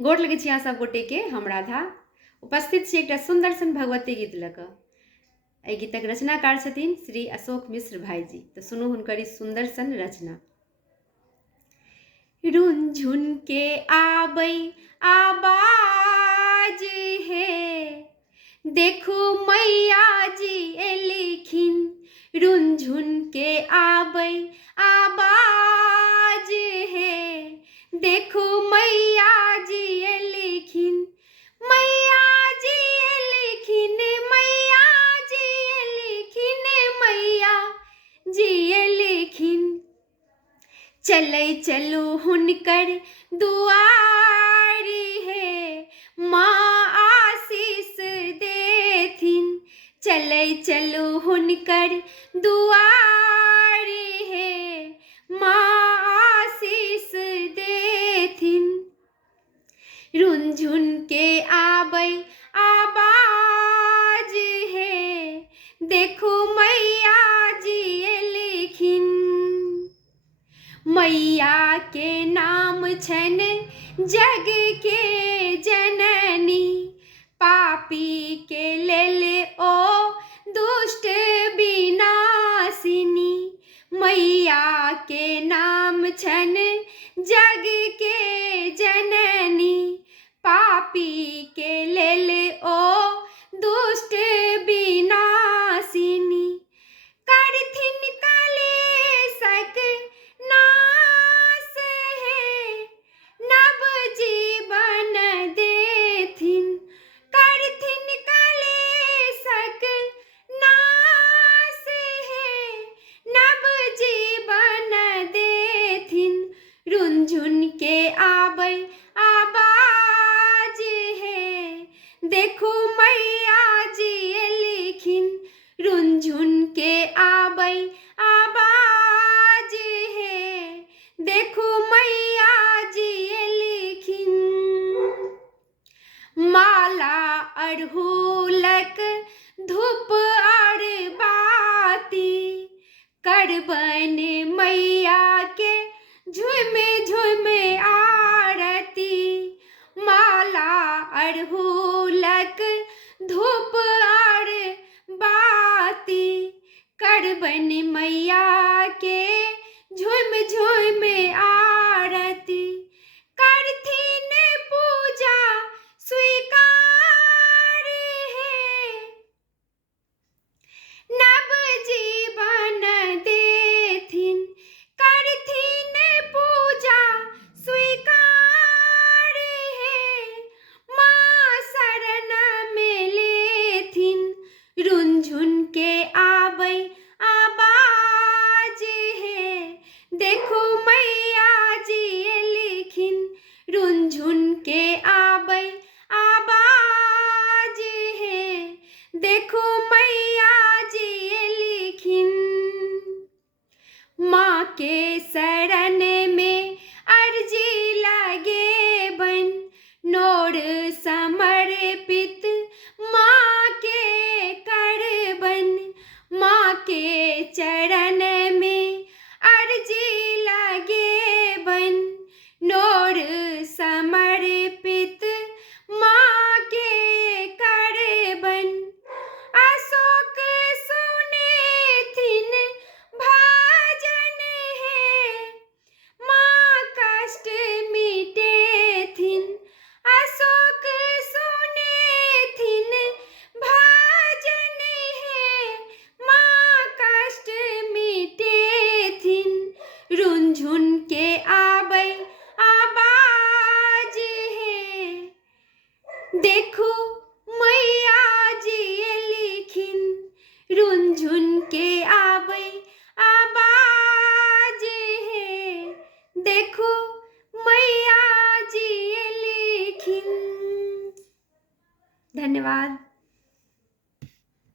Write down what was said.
गोर लगै छी अहाँ सब गोटे के। हम राधा उपस्थित छी एकटा सुंदर सन भगवती गीत लऽ कऽ। एहि गीतक रचनाकार छथिन श्री अशोक मिश्र भाईजी। तऽ सुनू हुनकर ई सुंदर सन रचना। रुनझुन के आबै आवाज हे, देखो मैया जी एलिखिन। रुनझुन के आबै आवाज हे, देखो मैया जी एलिखिन। मैया जी एलिखिन, मैया जी एलिखिन, मैया जी एलिखिन। चलै चलू हुनकर दुआरी हे, माँ आशीष देथिन। चलै चलू हुनकर दुआरी हे, माँ आशीष देथिन। रुनझुन के आबै आवाज हे, देखो मैया जी एलिखिन। मैया के नाम छन जग के जननी, पापी के लेल ओ दुष्ट विनाशिनी। मैया के नाम छन जग के जननी, पापी के लेल ओ दुष्ट विनाशिनी। करथिन कलेशक नाश हे, नव जीवन देथिन। करथिन कलेशक नाश हे, नव जीवन देथिन। रुनझुन के आबै आवाज हे, देखो मैया जी एलिखिन। रुनझुन के आबै आवाज हे, देखो मैया जी एलिखिन। माला अड़हुलक धूप अरबाती, करबन मैया के झुम झुम आरती। माला अड़हुलक धूप अरबाती, करबन मैया के झुम झुम आरती। करथिन पूजा स्वीकार हे, नव जीवन देथिन। करथिन पूजा स्वीकार हे, माँ शरण में लेथिन। रुनझुन के आबै आवाज हे, देखो मैया जी एलिखिन। रुनझुन के आबै आवाज हे, देखो मैया जी एलिखिन। माँ के शरण में अर्जी लगेबन, नोर समर्पित माँ के करबन। माँ के चरण में अर्जी लगेबन, नोर समर्पित माँ के करबन। अशोक सुनेथिन भजन हे, माँ कष्ट मिटेथिन। अशोक सुनेथिन भजन हे, माँ कष्ट मिटेथिन। रुनझुन के आबै आवाज हे, देखो मैया जी एलिखिन। रुनझुन के आबै आवाज हे, देखो मैया जी एलिखिन। धन्यवाद।